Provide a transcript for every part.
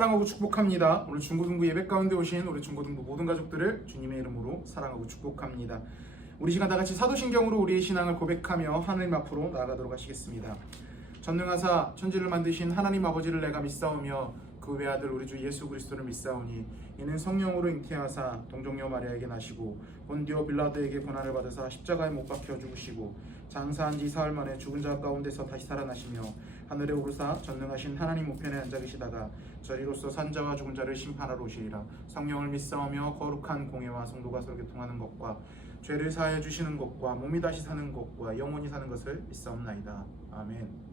사랑하고 축복합니다. 오늘 중고등부 예배 가운데 오신 우리 중고등부 모든 가족들을 주님의 이름으로 사랑하고 축복합니다. 우리 시간 다 같이 사도신경으로 우리의 신앙을 고백하며 하나님 앞으로 나아가도록 하시겠습니다. 전능하사 천지를 만드신 하나님 아버지를 내가 믿사오며 그 외아들 우리 주 예수 그리스도를 믿사오니 이는 성령으로 잉태하사 동정녀 마리아에게 나시고 본디오 빌라도에게 고난을 받으사 십자가에 못 박혀 죽으시고 장사한 지 사흘 만에 죽은 자 가운데서 다시 살아나시며 하늘에 오르사 전능하신 하나님 우편에 앉아 계시다가 저리로서 산자와 죽은 자를 심판하러 오시리라. 성령을 믿사오며 거룩한 공예와 성도가 서로 교통하는 것과 죄를 사하여 주시는 것과 몸이 다시 사는 것과 영원히 사는 것을 믿사옵나이다. 아멘.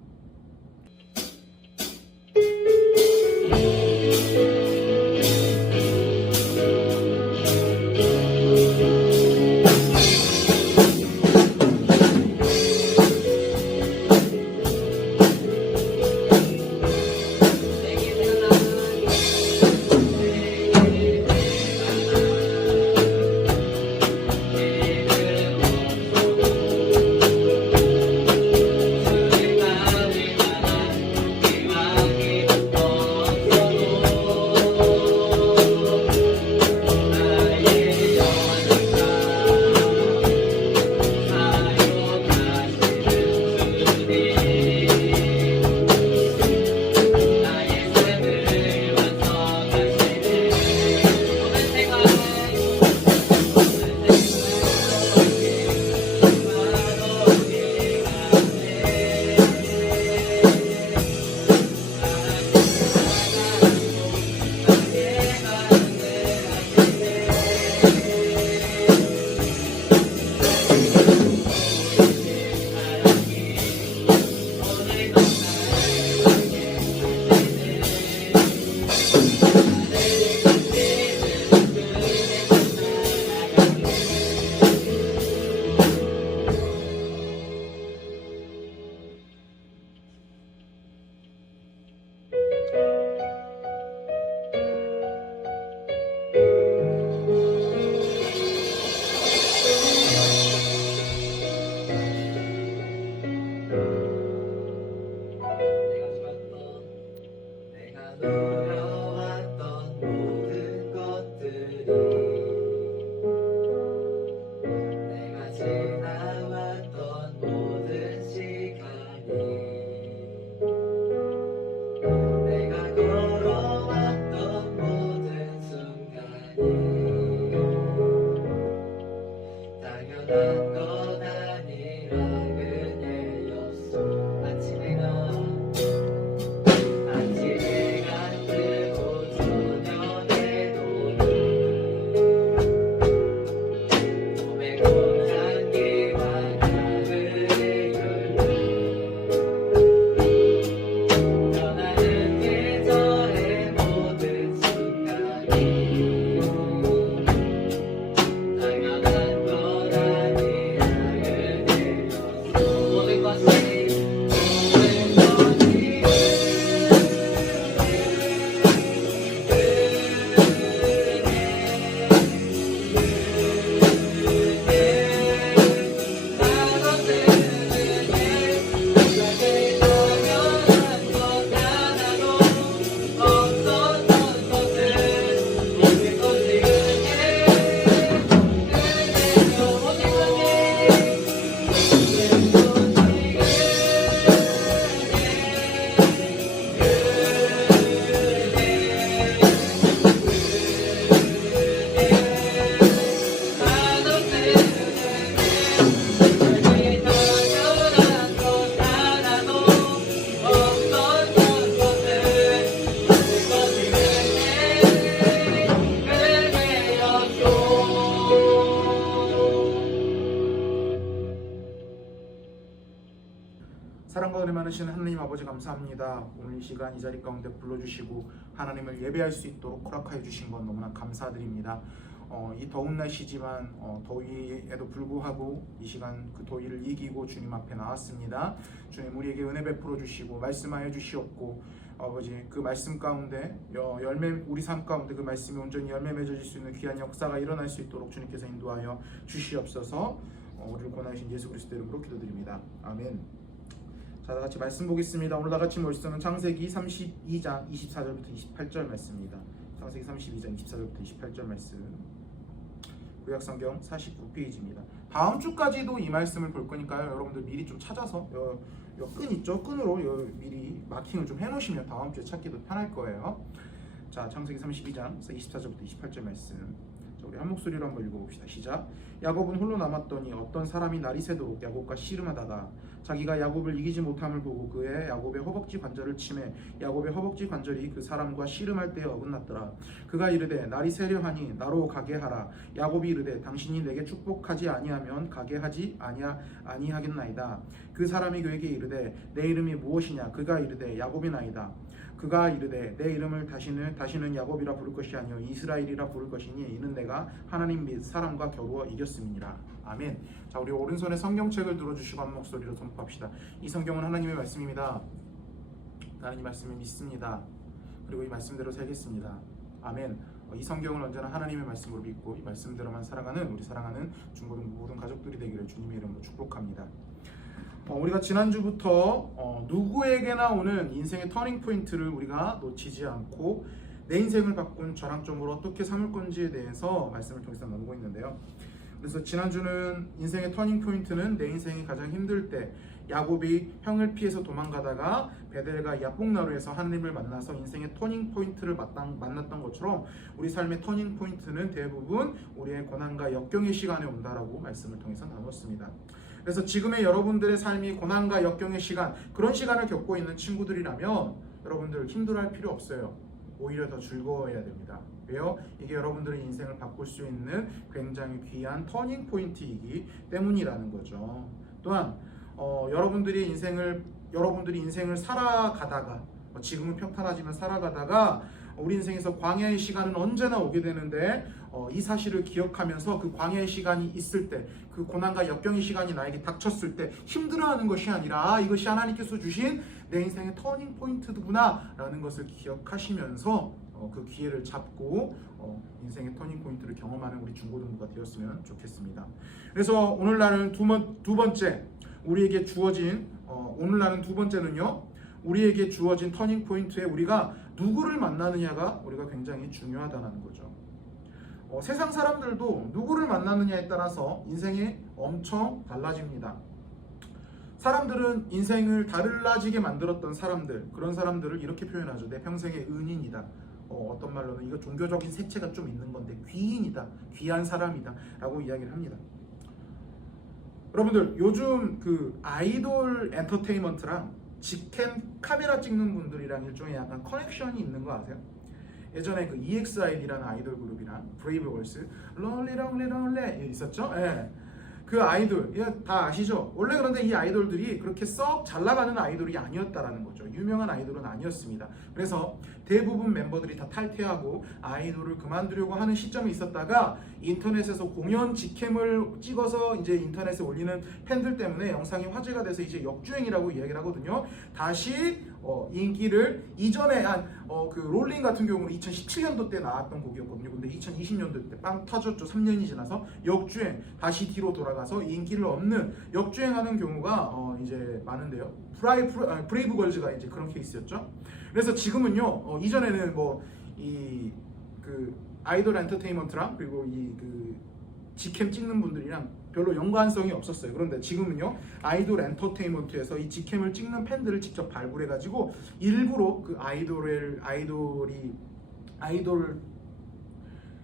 사랑과 은혜 많으신 하나님 아버지 감사합니다. 오늘 이 시간 이 자리 가운데 불러주시고 하나님을 예배할 수 있도록 허락하여 주신 건 너무나 감사드립니다. 이 더운 날씨지만 더위에도 불구하고 이 시간 그 더위를 이기고 주님 앞에 나왔습니다. 주님 우리에게 은혜 베풀어 주시고 말씀하여 주시옵고 아버지 그 말씀 가운데 우리 삶 가운데 그 말씀이 온전히 열매 맺어질 수 있는 귀한 역사가 일어날 수 있도록 주님께서 인도하여 주시옵소서. 우리를 권하신 예수 그리스도 이름으로 기도드립니다. 아멘. 자, 다 같이 말씀 보겠습니다. 오늘 다 같이 말씀은 창세기 32장 24절부터 28절 말씀입니다. 창세기 32장 24절부터 28절 말씀. 구약성경 49페이지입니다. 다음 주까지도 이 말씀을 볼 거니까요. 여러분들 미리 좀 찾아서 끈 있죠? 끈으로 미리 마킹을 좀 해놓으시면 다음 주에 찾기도 편할 거예요. 자, 창세기 32장 24절부터 28절 말씀. 자, 우리 한 목소리로 한번 읽어봅시다. 시작. 야곱은 홀로 남았더니 어떤 사람이 날이 새도록 야곱과 씨름하다가 자기가 야곱을 이기지 못함을 보고 그의 야곱의 허벅지 관절을 치매 야곱의 허벅지 관절이 그 사람과 씨름할 때에 어긋났더라. 그가 이르되 날이 새려하니 나로 가게 하라. 야곱이 이르되 당신이 내게 축복하지 아니하면 가게 하지 아니하겠나이다. 그 사람이 그에게 이르되 내 이름이 무엇이냐. 그가 이르되 야곱이나이다. 그가 이르되 내 이름을 다시는 야곱이라 부를 것이 아니요 이스라엘이라 부를 것이니 이는 내가 하나님 및 사람과 겨루어 이겼음이니라. 아멘. 자, 우리 오른손에 성경책을 들어주시고 한 목소리로 선포합시다. 이 성경은 하나님의 말씀입니다. 나는 이 말씀을 믿습니다. 그리고 이 말씀대로 살겠습니다. 아멘. 이 성경을 언제나 하나님의 말씀으로 믿고 이 말씀대로만 살아가는 우리 사랑하는 중고등부 모든 가족들이 되기를 주님의 이름으로 축복합니다. 우리가 지난주부터 누구에게나 오는 인생의 터닝 포인트를 우리가 놓치지 않고 내 인생을 바꾼 전환점으로 어떻게 삼을 건지에 대해서 말씀을 통해서 나누고 있는데요. 그래서 지난주는 인생의 터닝 포인트는 내 인생이 가장 힘들 때 야곱이 형을 피해서 도망가다가 베델과 야복나루에서 하나님을 만나서 인생의 터닝 포인트를 만났던 것처럼 우리 삶의 터닝 포인트는 대부분 우리의 고난과 역경의 시간에 온다라고 말씀을 통해서 나눴습니다. 그래서 지금의 여러분들의 삶이 고난과 역경의 시간, 그런 시간을 겪고 있는 친구들이라면 여러분들 힘들어할 필요 없어요. 오히려 더 즐거워해야 됩니다. 왜요? 이게 여러분들의 인생을 바꿀 수 있는 굉장히 귀한 터닝 포인트이기 때문이라는 거죠. 또한 여러분들이 인생을 살아가다가 지금은 평탄하지만 살아가다가 우리 인생에서 광야의 시간은 언제나 오게 되는데 이 사실을 기억하면서 그 광야의 시간이 있을 때, 그 고난과 역경의 시간이 나에게 닥쳤을 때 힘들어하는 것이 아니라 이것이 하나님께서 주신 내 인생의 터닝 포인트구나 라는 것을 기억하시면서 그 기회를 잡고 인생의 터닝 포인트를 경험하는 우리 중고등부가 되었으면 좋겠습니다. 그래서 오늘날은 두 번째 우리에게 주어진 오늘날은 두 번째는요, 우리에게 주어진 터닝 포인트에 우리가 누구를 만나느냐가 우리가 굉장히 중요하다는 거죠. 세상 사람들도 누구를 만나느냐에 따라서 인생이 엄청 달라집니다. 사람들은 인생을 달라지게 만들었던 사람들, 그런 사람들을 이렇게 표현하죠. 내 평생의 은인이다. 어떤 말로는 이거 종교적인 색채가 좀 있는 건데 귀인이다, 귀한 사람이다 라고 이야기를 합니다. 여러분들 요즘 그 아이돌 엔터테인먼트랑 직캠 카메라 찍는 분들이랑 일종의 약간 커넥션이 있는 거 아세요? 예전에 그 EXID라는 아이돌 그룹이랑 브레이브걸스 롤리 있었죠? 예. 그 아이돌 다 아시죠? 원래 그런데 이 아이돌들이 그렇게 썩 잘 나가는 아이돌이 아니었다라는 거죠. 유명한 아이돌은 아니었습니다. 그래서 대부분 멤버들이 다 탈퇴하고 아이돌을 그만두려고 하는 시점이 있었다가 인터넷에서 공연 직캠을 찍어서 이제 인터넷에 올리는 팬들 때문에 영상이 화제가 돼서 이제 역주행이라고 이야기를 하거든요. 다시 인기를 이전에 그 롤링 같은 경우는 2017년도 때 나왔던 곡이었거든요. 근데 2020년도 때 빵 터졌죠. 3년이 지나서 역주행, 다시 뒤로 돌아가서 인기를 얻는 역주행하는 경우가 이제 많은데요. 브레이브걸즈가 이제 그런 케이스였죠. 그래서 지금은요, 이전에는 그 아이돌 엔터테인먼트랑 그리고 그 직캠 찍는 분들이랑 별로 연관성이 없었어요. 그런데 지금은요, 아이돌 엔터테인먼트에서 이 직캠을 찍는 팬들을 직접 발굴해가지고 일부러 그 아이돌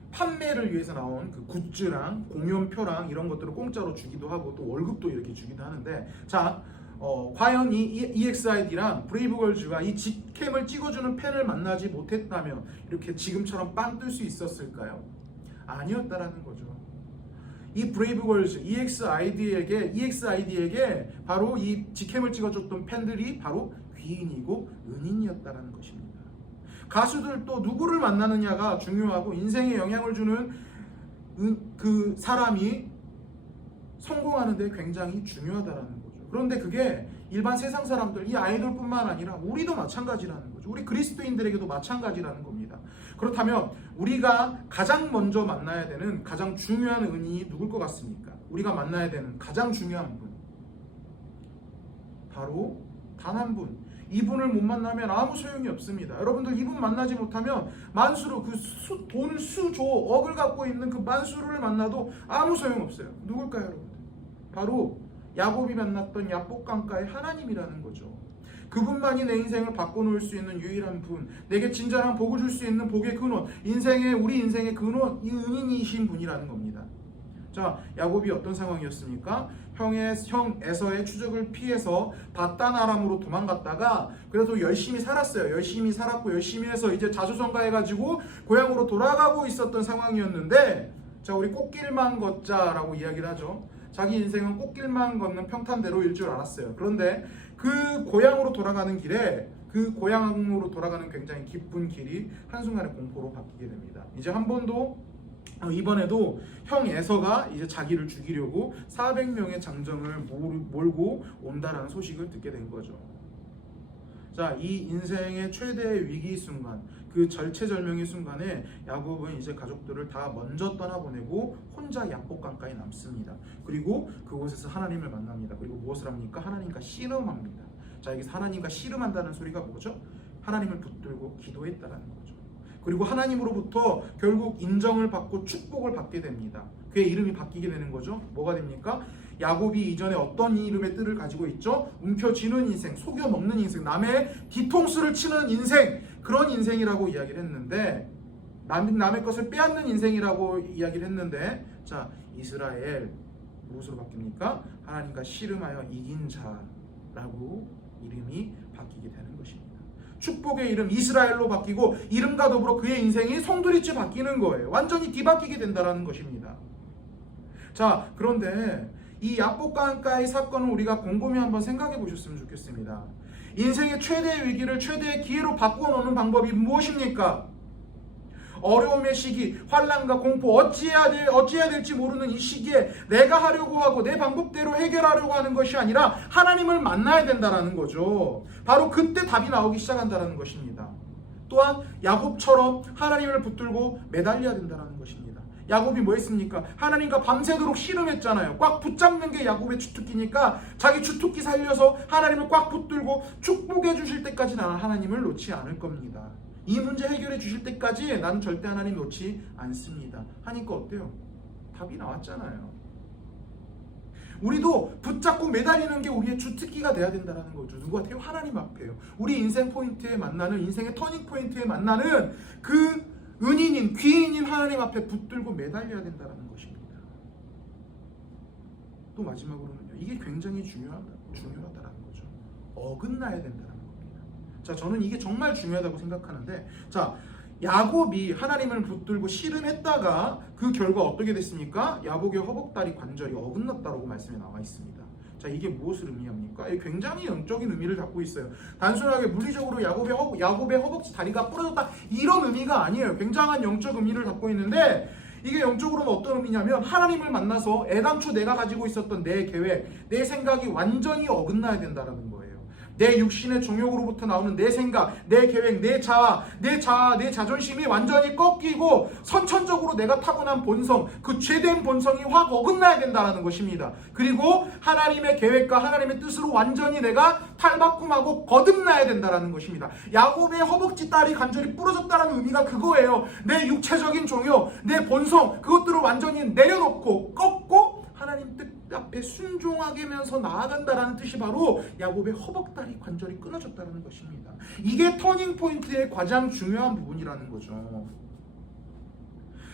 판매를 위해서 나온 그 굿즈랑 공연표랑 이런 것들을 공짜로 주기도 하고 또 월급도 이렇게 주기도 하는데, 자, 과연 이 EXID랑 브레이브걸즈가 이 직캠을 찍어주는 팬을 만나지 못했다면 이렇게 지금처럼 빵 뜰 수 있었을까요? 아니었다라는 거죠. 이 브레이브걸즈, EXID에게 바로 이 직캠을 찍어줬던 팬들이 바로 귀인이고 은인이었다라는 것입니다. 가수들도 누구를 만나느냐가 중요하고 인생에 영향을 주는 그 사람이 성공하는 데 굉장히 중요하다라는 거죠. 그런데 그게 일반 세상 사람들, 이 아이돌뿐만 아니라 우리도 마찬가지라는 거죠. 우리 그리스도인들에게도 마찬가지라는 겁니다. 그렇다면 우리가 가장 먼저 만나야 되는 가장 중요한 은인이 누굴 것 같습니까? 우리가 만나야 되는 가장 중요한 분, 바로 단 한 분. 이분을 못 만나면 아무 소용이 없습니다. 여러분들 이분 만나지 못하면 만수로 돈을 수조 억을 갖고 있는 그 만수르를 만나도 아무 소용 없어요. 누굴까요, 여러분들? 바로 야곱이 만났던 야복강가의 하나님이라는 거죠. 그분만이 내 인생을 바꿔놓을 수 있는 유일한 분, 내게 진정한 복을 줄 수 있는 복의 근원, 우리 인생의 근원, 이 은인이신 분이라는 겁니다. 자, 야곱이 어떤 상황이었습니까? 형 에서의 추적을 피해서 바단 아람으로 도망갔다가 그래도 열심히 살았어요. 열심히 살았고 열심히 해서 이제 자수성가해가지고 고향으로 돌아가고 있었던 상황이었는데, 자, 우리 꽃길만 걷자라고 이야기를 하죠. 자기 인생은 꽃길만 걷는 평탄대로일 줄 알았어요. 그런데 그 고향으로 돌아가는 길에, 그 고향으로 돌아가는 굉장히 기쁜 길이 한순간에 공포로 바뀌게 됩니다. 이제 한 번도 이번에도 형 에서가 이제 자기를 죽이려고 400명의 장정을 몰고 온다라는 소식을 듣게 된 거죠. 자, 이 인생의 최대의 위기 순간, 그 절체절명의 순간에 야곱은 이제 가족들을 다 먼저 떠나보내고 혼자 야복강가에 남습니다. 그리고 그곳에서 하나님을 만납니다. 그리고 무엇을 합니까? 하나님과 씨름합니다. 자, 여기서 하나님과 씨름한다는 소리가 뭐죠? 하나님을 붙들고 기도했다라는 거죠. 그리고 하나님으로부터 결국 인정을 받고 축복을 받게 됩니다. 그의 이름이 바뀌게 되는 거죠. 뭐가 됩니까? 야곱이 이전에 어떤 이름의 뜻을 가지고 있죠? 움켜쥐는 인생, 속여먹는 인생, 남의 뒤통수를 치는 인생, 그런 인생이라고 이야기를 했는데, 남의 것을 빼앗는 인생이라고 이야기를 했는데, 자, 이스라엘 무엇으로 바뀝니까? 하나님과 씨름하여 이긴 자라고 이름이 바뀌게 되는 것입니다. 축복의 이름 이스라엘로 바뀌고 이름과 더불어 그의 인생이 송두리째 바뀌는 거예요. 완전히 뒤바뀌게 된다는 것입니다. 자, 그런데 이 야복강가의 사건을 우리가 곰곰이 한번 생각해 보셨으면 좋겠습니다. 인생의 최대의 위기를 최대의 기회로 바꿔놓는 방법이 무엇입니까? 어려움의 시기, 환난과 공포, 어찌해야 될지 모르는 이 시기에 내가 하려고 하고 내 방법대로 해결하려고 하는 것이 아니라 하나님을 만나야 된다는 거죠. 바로 그때 답이 나오기 시작한다는 것입니다. 또한 야곱처럼 하나님을 붙들고 매달려야 된다는 것입니다. 야곱이 뭐 했습니까? 하나님과 밤새도록 씨름했잖아요. 꽉 붙잡는 게 야곱의 주특기니까 자기 주특기 살려서 하나님을 꽉 붙들고 축복해 주실 때까지 나는 하나님을 놓지 않을 겁니다. 이 문제 해결해 주실 때까지 나는 절대 하나님 놓지 않습니다. 하니까 어때요? 답이 나왔잖아요. 우리도 붙잡고 매달리는 게 우리의 주특기가 돼야 된다는 거죠. 누구한테요? 하나님 앞에요. 우리 인생 포인트에 만나는, 인생의 터닝 포인트에 만나는 그 은인인, 귀인인 하나님 앞에 붙들고 매달려야 된다는 것입니다. 또 마지막으로는요, 이게 굉장히 중요하다는 거죠. 어긋나야 된다는 겁니다. 자, 저는 이게 정말 중요하다고 생각하는데, 자, 야곱이 하나님을 붙들고 씨름했다가 그 결과 어떻게 됐습니까? 야곱의 허벅다리 관절이 어긋났다고 말씀에 나와 있습니다. 자, 이게 무엇을 의미합니까? 이게 굉장히 영적인 의미를 갖고 있어요. 단순하게 물리적으로 야곱의 허벅지 다리가 부러졌다 이런 의미가 아니에요. 굉장한 영적 의미를 갖고 있는데, 이게 영적으로는 어떤 의미냐면 하나님을 만나서 애당초 내가 가지고 있었던 내 계획, 내 생각이 완전히 어긋나야 된다는 거예요. 내 육신의 정욕으로부터 나오는 내 생각, 내 계획, 내 자존심이 완전히 꺾이고 선천적으로 내가 타고난 본성, 그 죄된 본성이 확 어긋나야 된다는 것입니다. 그리고 하나님의 계획과 하나님의 뜻으로 완전히 내가 탈바꿈하고 거듭나야 된다는 것입니다. 야곱의 허벅지 다리 관절이 부러졌다는 의미가 그거예요. 내 육체적인 정욕, 내 본성, 그것들을 완전히 내려놓고 꺾고 하나님 뜻 앞에 순종하면서 나아간다라는 뜻이 바로 야곱의 허벅다리 관절이 끊어졌다는 것입니다. 이게 터닝 포인트의 가장 중요한 부분이라는 거죠.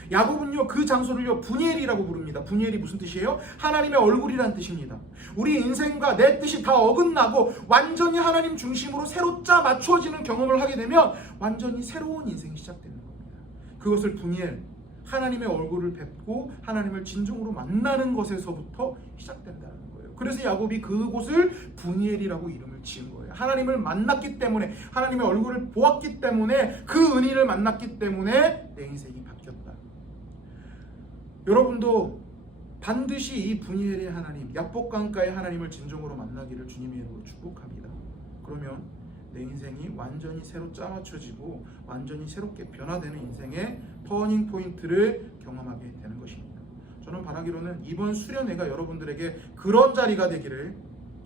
야곱은요, 그 장소를요 분이엘이라고 부릅니다. 분이엘이 무슨 뜻이에요? 하나님의 얼굴이라는 뜻입니다. 우리 인생과 내 뜻이 다 어긋나고 완전히 하나님 중심으로 새로 짜 맞춰지는 경험을 하게 되면 완전히 새로운 인생이 시작되는 겁니다. 그것을 분이엘, 하나님의 얼굴을 뵙고 하나님을 진정으로 만나는 것에서부터 시작된다는 거예요. 그래서 야곱이 그곳을 분이엘이라고 이름을 지은 거예요. 하나님을 만났기 때문에, 하나님의 얼굴을 보았기 때문에, 그 은혜를 만났기 때문에 내 인생이 바뀌었다. 여러분도 반드시 이 분이엘의 하나님, 야복강가의 하나님을 진정으로 만나기를 주님의 이름으로 축복합니다. 그러면 내 인생이 완전히 새로 짜맞춰지고 완전히 새롭게 변화되는 인생의 터닝 포인트를 경험하게 되는 것입니다. 저는 바라기로는 이번 수련회가 여러분들에게 그런 자리가 되기를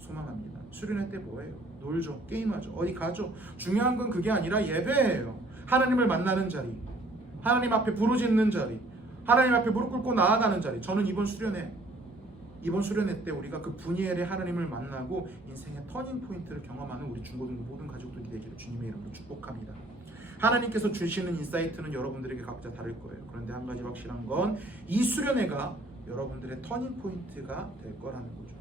소망합니다. 수련회 때 뭐예요? 놀죠. 게임하죠. 어디 가죠. 중요한 건 그게 아니라 예배예요. 하나님을 만나는 자리, 하나님 앞에 부르짖는 자리, 하나님 앞에 무릎 꿇고 나아가는 자리. 저는 이번 수련회 때 우리가 그 분이엘의 하나님을 만나고 인생의 터닝 포인트를 경험하는 우리 중고등부 모든 가족들이 되기를 주님의 이름으로 축복합니다. 하나님께서 주시는 인사이트는 여러분들에게 각자 다를 거예요. 그런데 한 가지 확실한 건 이 수련회가 여러분들의 터닝 포인트가 될 거라는 거죠.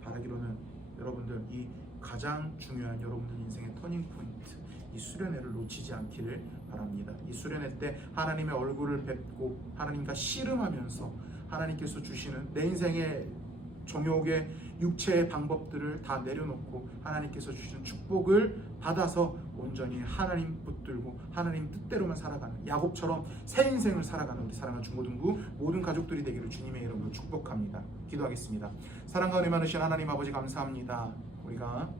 바라기로는 여러분들 이 가장 중요한 여러분들 인생의 터닝 포인트, 이 수련회를 놓치지 않기를 바랍니다. 이 수련회 때 하나님의 얼굴을 뵙고 하나님과 씨름하면서 하나님께서 주시는 내 인생의 정욕의 육체의 방법들을 다 내려놓고 하나님께서 주시는 축복을 받아서 온전히 하나님 붙들고 하나님 뜻대로만 살아가는 야곱처럼 새 인생을 살아가는 우리 사랑하는 중고등부 모든 가족들이 되기를 주님의 이름으로 축복합니다. 기도하겠습니다. 사랑과 은혜 많으신 하나님 아버지 감사합니다. 우리가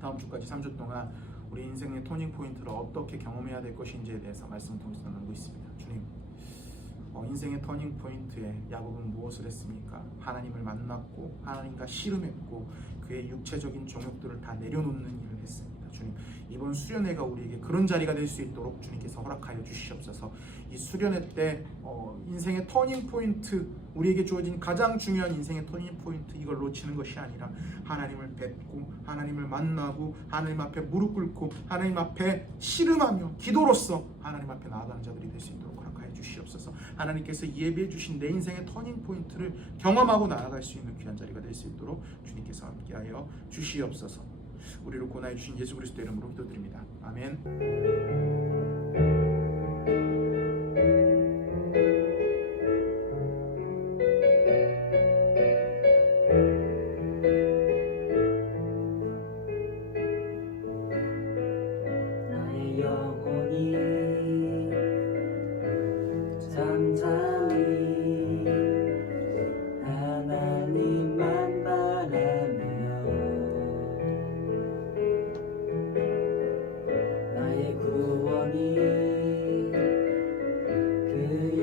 다음 주까지 3주 동안 우리 인생의 터닝 포인트를 어떻게 경험해야 될 것인지에 대해서 말씀을 통해서 나누고 있습니다. 주님, 인생의 터닝 포인트에 야곱은 무엇을 했습니까? 하나님을 만났고 하나님과 씨름했고 그의 육체적인 정욕들을 다 내려놓는 일을 했습니다. 주님, 이번 수련회가 우리에게 그런 자리가 될 수 있도록 주님께서 허락하여 주시옵소서. 이 수련회 때 인생의 터닝 포인트, 우리에게 주어진 가장 중요한 인생의 터닝 포인트, 이걸 놓치는 것이 아니라 하나님을 뵙고 하나님을 만나고 하나님 앞에 무릎 꿇고 하나님 앞에 씨름하며 기도로써 하나님 앞에 나아가는 자들이 될 수 있도록 허락하여 주시옵소서. 하나님께서 예비해 주신 내 인생의 터닝 포인트를 경험하고 나아갈 수 있는 귀한 자리가 될 수 있도록 주님께서 함께하여 주시옵소서. 우리를 고난해 주신 예수 그리스도 이름으로 기도드립니다. 아멘. 나의 영혼이 잠잠히 하나님만 바라며 나의 구원이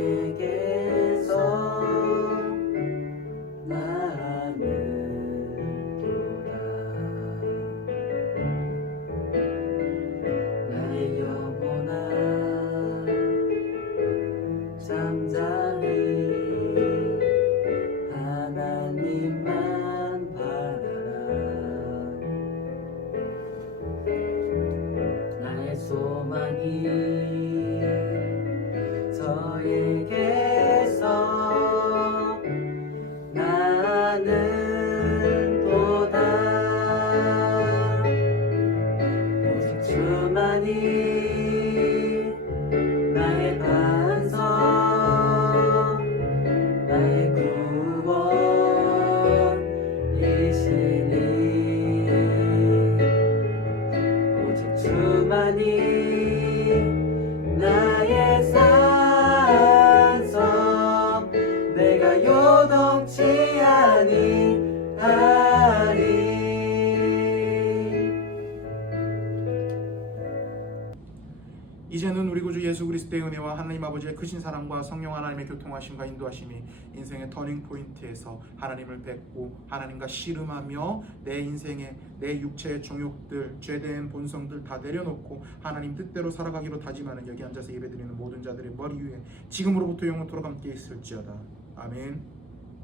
그에게서 나는도다. 나의 영혼아 잠잠히 하나님만 바라라. 나의 소망이 저에게서 나는도다. 오직 주만이 나의 반석, 나의 구원이시니. 오직 주만이 나의 산성, 내가 요동치 아니하리. 이제는 우리 구주 예수 그리스도의 은혜와 하나님 아버지의 크신 사랑과 성령 하나님의 교통하심과 인도하심이 인생의 터닝 포인트에서 하나님을 뵙고 하나님과 씨름하며 내 인생의 내 육체의 정욕들, 죄된 본성들 다 내려놓고 하나님 뜻대로 살아가기로 다짐하는 여기 앉아서 예배드리는 모든 자들의 머리 위에 지금으로부터 영원토록 함께 있을지어다. 아멘.